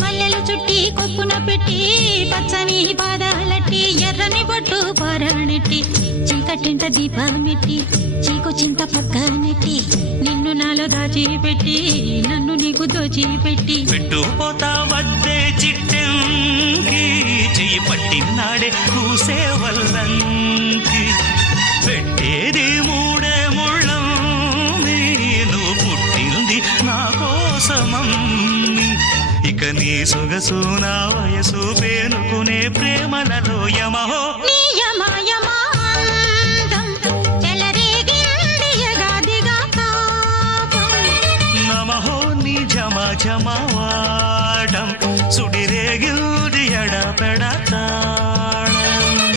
మల్లెలు చుట్టి కొప్పున పెట్టి పచ్చని పాదాలట్టి ఎర్రని బొట్టు పారాణెట్టి చీకటింట దీపమెట్టి చీకు చింత పక్క నెట్టి నిన్ను నాలో దాచిపెట్టి నన్ను నీకు దోచిపెట్టి పెట్టుపోతా వద్దే చిట్టంకి చెయ్యి పట్టినాడే కూసే వల్లంకి పెట్టేది మూడే ముళ్ళం నువ్వు పుట్టింది నా కోసమమ్మి ఇక నీ సొగసు నా వయసు పేనుకునే ప్రేమలలో యమహో